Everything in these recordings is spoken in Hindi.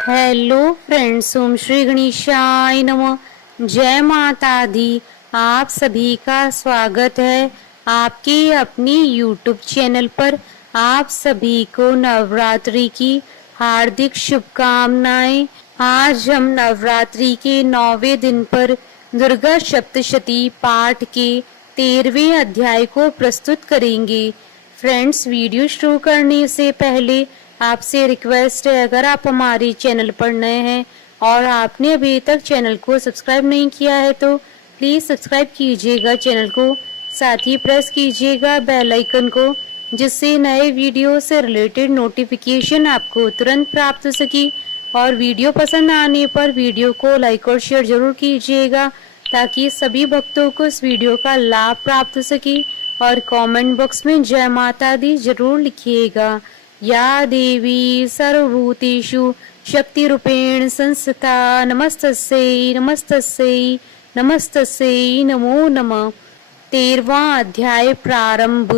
हेलो फ्रेंड्स, ओम श्री गणेशाय नमः। जय माता दी। आप सभी का स्वागत है आपके अपनी यूट्यूब चैनल पर। आप सभी को नवरात्रि की हार्दिक शुभकामनाएं। आज हम नवरात्रि के 9वें दिन पर दुर्गा सप्तशती पाठ के 13वें अध्याय को प्रस्तुत करेंगे। फ्रेंड्स, वीडियो शुरू करने से पहले आपसे रिक्वेस्ट है, अगर आप हमारे चैनल पर नए हैं और आपने अभी तक चैनल को सब्सक्राइब नहीं किया है तो प्लीज़ सब्सक्राइब कीजिएगा चैनल को। साथ ही प्रेस कीजिएगा बेल आइकन को, जिससे नए वीडियो से रिलेटेड नोटिफिकेशन आपको तुरंत प्राप्त हो सके। और वीडियो पसंद आने पर वीडियो को लाइक और शेयर जरूर कीजिएगा, ताकि सभी भक्तों को इस वीडियो का लाभ प्राप्त हो सके। और कमेंट बॉक्स में जय माता दी जरूर लिखिएगा। या देवी सर्वभूतेषु शक्तिरूपेण संस्थिता नमस्तस्यै नमस्तस्यै नमस्तस्यै नमो नमः। 13वां अध्याय प्रारंभ।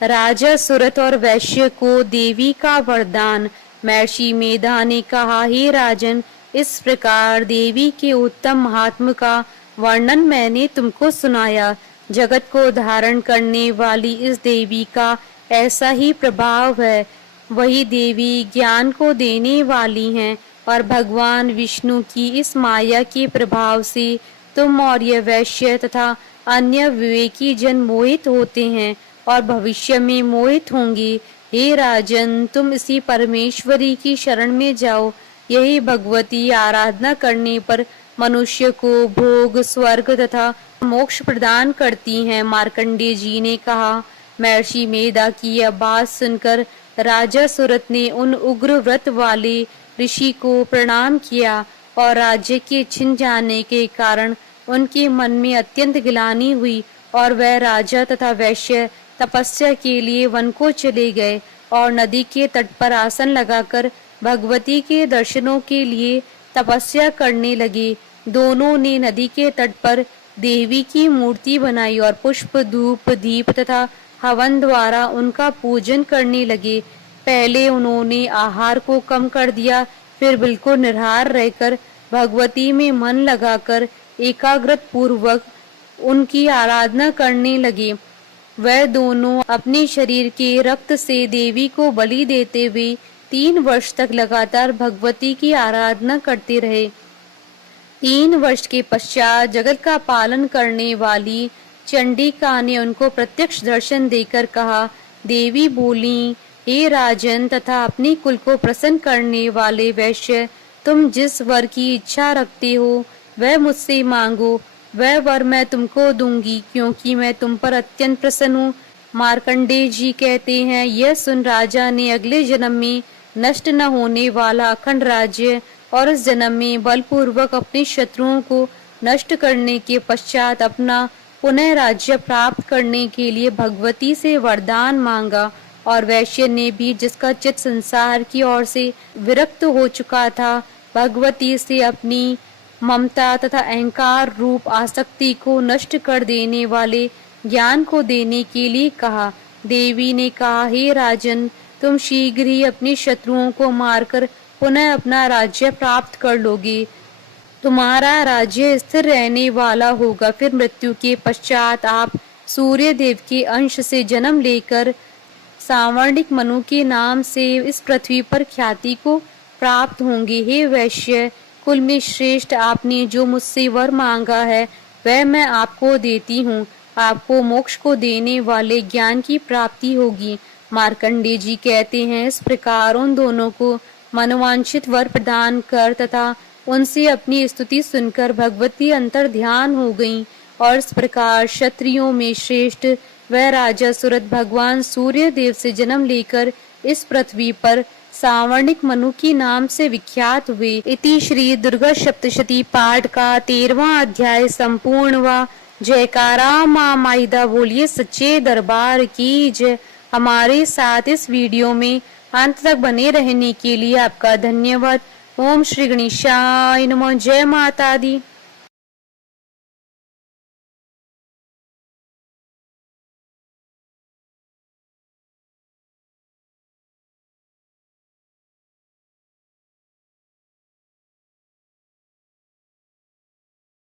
राजा सुरत और वैश्य को देवी का वरदान। महर्षि मेधा ने कहा, हे राजन, इस प्रकार देवी के उत्तम महात्म का वर्णन मैंने तुमको सुनाया। जगत को धारण करने वाली इस देवी का ऐसा ही प्रभाव है। वही देवी ज्ञान को देने वाली हैं और भगवान विष्णु की इस माया के प्रभाव से तुम और यह वैश्य तथा अन्य विवेकी जन मोहित होते हैं और भविष्य में मोहित होंगे। हे राजन, तुम इसी परमेश्वरी की शरण में जाओ। यही भगवती आराधना करने पर मनुष्य को भोग, स्वर्ग तथा मोक्ष प्रदान करती हैं। मार्कंडेय जी ने कहा, महर्षि मेधा की यह बात सुनकर राजा सुरत ने उन उग्र व्रत वाले ऋषि को प्रणाम किया और राज्य के छिन जाने के कारण उनके मन में अत्यंत गिलानी हुई और वह राजा तथा वैश्य तपस्या के लिए वन को चले गए और नदी के तट पर आसन लगाकर भगवती के दर्शनों के लिए तपस्या करने लगे। दोनों ने नदी के तट पर देवी की मूर्ति बनाई और पुष्प, धूप, दीप तथा हवन द्वारा उनका पूजन करने लगे। पहले उन्होंने आहार को कम कर दिया, फिर बिल्कुल निराहार रहकर भगवती में मन लगाकर एकाग्रत पूर्वक उनकी आराधना करने लगे। वह दोनों अपने शरीर के रक्त से देवी को बलि देते हुए 3 वर्ष तक लगातार भगवती की आराधना करते रहे। 3 वर्ष के पश्चात जगत का पालन करने वाली चंडिका ने उनको प्रत्यक्ष दर्शन देकर कहा, देवी बोली, हे राजन तथा अपने कुल को प्रसन्न करने वाले वैश्य, तुम जिस वर की इच्छा रखते हो वह मुझसे मांगो। वह वर मैं तुमको दूंगी, क्योंकि मैं तुम पर अत्यंत प्रसन्न हूँ। मार्कंडेय जी कहते हैं, यह सुन राजा ने अगले जन्म में नष्ट न होने वाला अखंड राज्य और इस जन्म में बलपूर्वक अपने शत्रुओं को नष्ट करने के पश्चात अपना पुनः राज्य प्राप्त करने के लिए भगवती से वरदान मांगा। और वैश्य ने भी, जिसका चित्त संसार की ओर से विरक्त हो चुका था, भगवती से अपनी ममता तथा अहंकार रूप आसक्ति को नष्ट कर देने वाले ज्ञान को देने के लिए कहा। देवी ने कहा, हे राजन, तुम शीघ्र ही अपने शत्रुओं को मारकर पुनः अपना राज्य प्राप्त कर लोगे। तुम्हारा राज्य स्थिर रहने वाला होगा। फिर मृत्यु के पश्चात आप सूर्य देव के अंश से जन्म लेकर सावर्णिक मनु के नाम से इस पृथ्वी पर ख्याति को प्राप्त होंगे। हे वैश्य कुल में श्रेष्ठ, आपने जो मुझसे वर मांगा है वह मैं आपको देती हूँ। आपको मोक्ष को देने वाले ज्ञान की प्राप्ति होगी। मार्कंडेय जी कहते हैं, इस प्रकार उन दोनों को मनोवांछित वर प्रदान कर तथा उनसे अपनी स्तुति सुनकर भगवती अंतर ध्यान हो गईं। और इस प्रकार क्षत्रियों में श्रेष्ठ वह राजा सुरत भगवान सूर्य देव से जन्म लेकर इस पृथ्वी पर सावर्णिक मनु के नाम से विख्यात हुए। इति श्री दुर्गा सप्तशती पाठ का 13वां अध्याय संपूर्ण हुआ। जयकारा माँ माइदा बोलिए सच्चे दरबार की जय। हमारे साथ इस वीडियो में अंत तक बने रहने के लिए आपका धन्यवाद। ओम श्री गणेशाय नमः। जय माता दी।